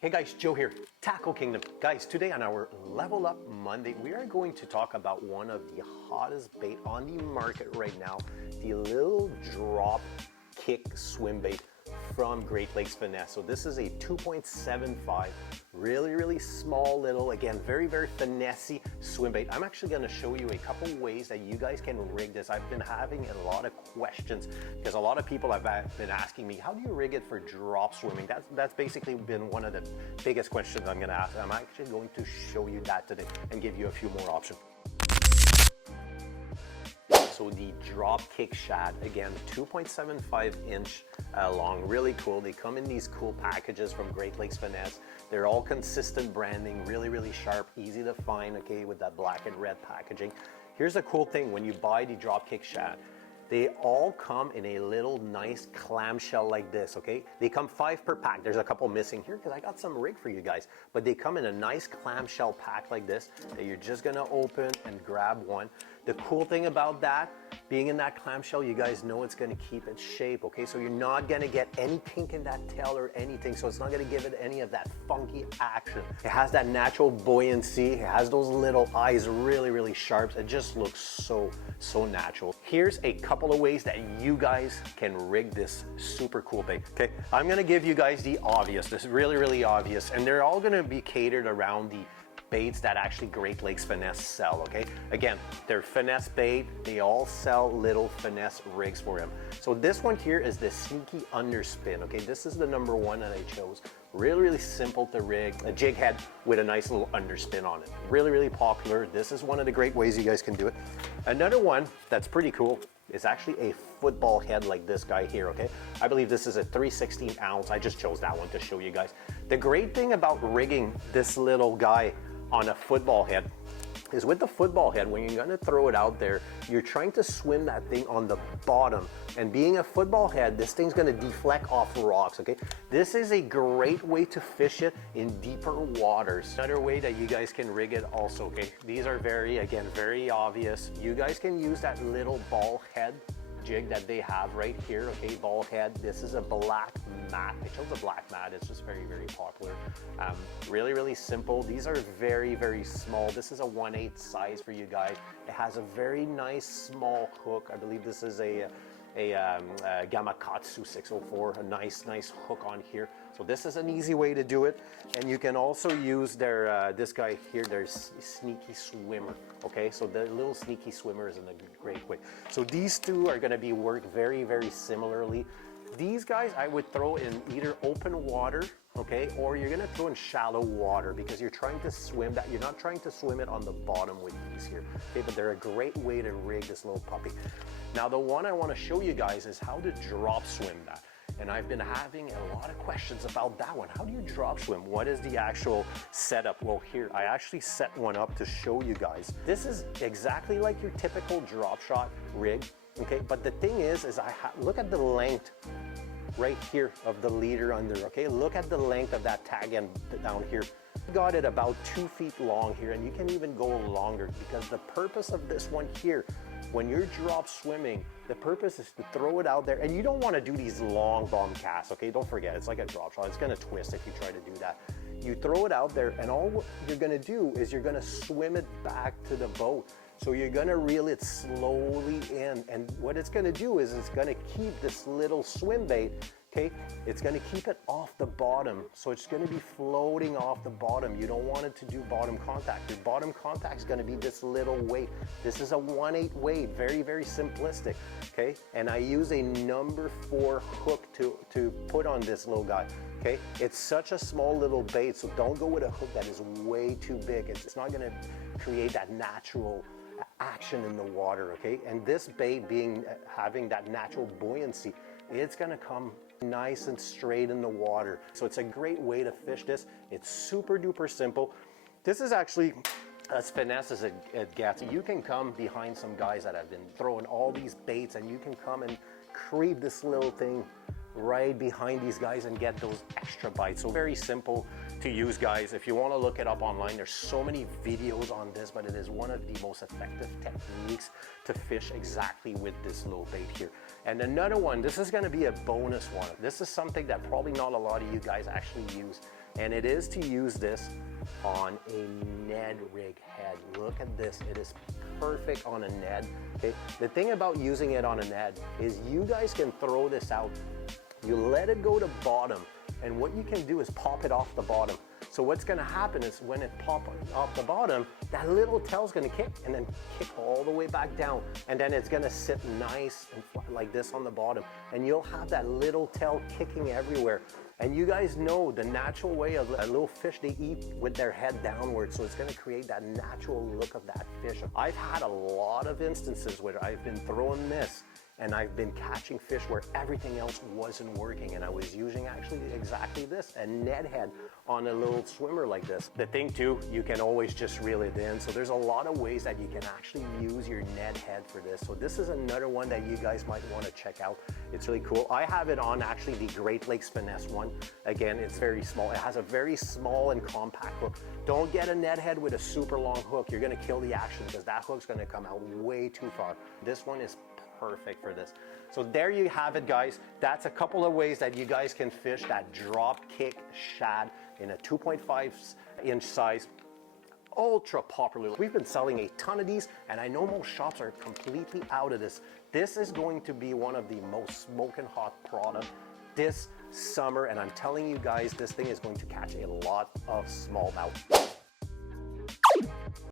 Hey guys, Joe here, Tackle Kingdom. Guys, today on our Level Up Monday, we are going to talk about one of the hottest bait on the market right now, the little drop kick swim bait from Great Lakes Finesse. So this is a 2.75, really small little, again, very finessey swim bait. I'm actually gonna show you a couple ways that you guys can rig this. I've been having a lot of questions because a lot of people have been asking me, how do you rig it for drop swimming? That's basically been one of the biggest questions I'm gonna ask. I'm actually going to show you that today and give you a few more options. So the Dropkick Shad, again, 2.75 inch long, really cool. They come in these cool packages from Great Lakes Finesse. They're all consistent branding, really sharp, easy to find, okay, with that black and red packaging. Here's the cool thing, when you buy the Dropkick Shad, they all come in a little nice clamshell like this, okay? They come 5 per pack. There's a couple missing here because I got some rig for you guys, but they come in a nice clamshell pack like this that you're just gonna open and grab one. The cool thing about that, being in that clamshell, you guys know it's gonna keep its shape, okay? So you're not gonna get any kink in that tail or anything, so it's not gonna give it any of that funky action. It has that natural buoyancy, it has those little eyes really sharp. It just looks so natural. Here's a couple of ways that you guys can rig this super cool bait, okay? I'm gonna give you guys the obvious, this really obvious, and they're all gonna be catered around the baits that actually Great Lakes Finesse sell, okay? Again, they're Finesse bait. They all sell little Finesse rigs for them. So this one here is the Sneaky Underspin, okay? This is the number one that I chose. Really simple to rig, a jig head with a nice little underspin on it. Really popular. This is one of the great ways you guys can do it. Another one that's pretty cool is actually a football head like this guy here, okay? I believe this is a 3/16 ounce. I just chose that one to show you guys. The great thing about rigging this little guy on a football head is with the football head, when you're gonna throw it out there, you're trying to swim that thing on the bottom. And being a football head, this thing's gonna deflect off rocks, okay? This is a great way to fish it in deeper waters. Another way that you guys can rig it also, okay? These are very obvious. You guys can use that little ball head jig that they have right here, okay, ball head. This is a black mat. I chose a black mat. It's just very popular. Really simple. These are very small. This is a 1/8 size for you guys. It has a very nice small hook. I believe this is a Gamakatsu 604, a nice hook on here. So this is an easy way to do it. And you can also use their, this guy here, their Sneaky Swimmer, okay? So the little Sneaky Swimmer is in a great way. So these two are gonna be worked very similarly. These guys I would throw in either open water, okay, or you're gonna throw in shallow water because you're trying to swim that. You're not trying to swim it on the bottom with these here, okay, but they're a great way to rig this little puppy. Now the one I wanna show you guys is how to drop swim that. And I've been having a lot of questions about that one. How do you drop swim? What is the actual setup? Well, here, I actually set one up to show you guys. This is exactly like your typical drop shot rig, okay? But the thing is look at the length right here of the leader under, okay? Look at the length of that tag end down here. Got it about 2 feet long here, and you can even go longer because the purpose of this one here, when you're drop swimming, the purpose is to throw it out there, and you don't want to do these long bomb casts, okay? Don't forget, it's like a drop shot. It's gonna twist if you try to do that. You throw it out there, and all you're gonna do is you're gonna swim it back to the boat. So you're gonna reel it slowly in, and what it's gonna do is it's gonna keep this little swim bait, okay? It's gonna keep it off the bottom. So it's gonna be floating off the bottom. You don't want it to do bottom contact. Your bottom contact is gonna be this little weight. This is a 1/8 weight, very simplistic, okay? And I use a number 4 hook to put on this little guy, okay? It's such a small little bait, so don't go with a hook that is way too big. It's not gonna create that natural action in the water, okay? And this bait having that natural buoyancy, it's gonna come nice and straight in the water. So it's a great way to fish this. It's super duper simple. This is actually as finesse as it gets. You can come behind some guys that have been throwing all these baits, and you can come and creep this little thing right behind these guys and get those extra bites. So very simple to use, guys. If you want to look it up online, there's so many videos on this, but it is one of the most effective techniques to fish exactly with this low bait here. And another one, this is going to be a bonus one. This is something that probably not a lot of you guys actually use, and it is to use this on a Ned rig head. Look at this, it is perfect on a Ned. Okay, the thing about using it on a Ned is you guys can throw this out, you let it go to bottom, and what you can do is pop it off the bottom. So what's gonna happen is when it pops off the bottom, that little tail's gonna kick and then kick all the way back down. And then it's gonna sit nice and like this on the bottom. And you'll have that little tail kicking everywhere. And you guys know the natural way of a little fish, they eat with their head downward. So it's gonna create that natural look of that fish. I've had a lot of instances where I've been throwing this and I've been catching fish where everything else wasn't working, and I was using actually exactly this, a Ned head on a little swimmer like this. The thing too, you can always just reel it in. So there's a lot of ways that you can actually use your Ned head for this. So this is another one that you guys might want to check out. It's really cool. I have it on actually the Great Lakes Finesse one. Again, it's very small. It has a very small and compact hook. Don't get a Ned head with a super long hook. You're gonna kill the action because that hook's gonna come out way too far. This one is perfect for this. So there you have it, guys. That's a couple of ways that you guys can fish that Dropkick Shad in a 2.5 inch size. Ultra popular. We've been selling a ton of these, and I know most shops are completely out of this. This is going to be one of the most smoking hot product this summer, and I'm telling you guys, this thing is going to catch a lot of smallmouth.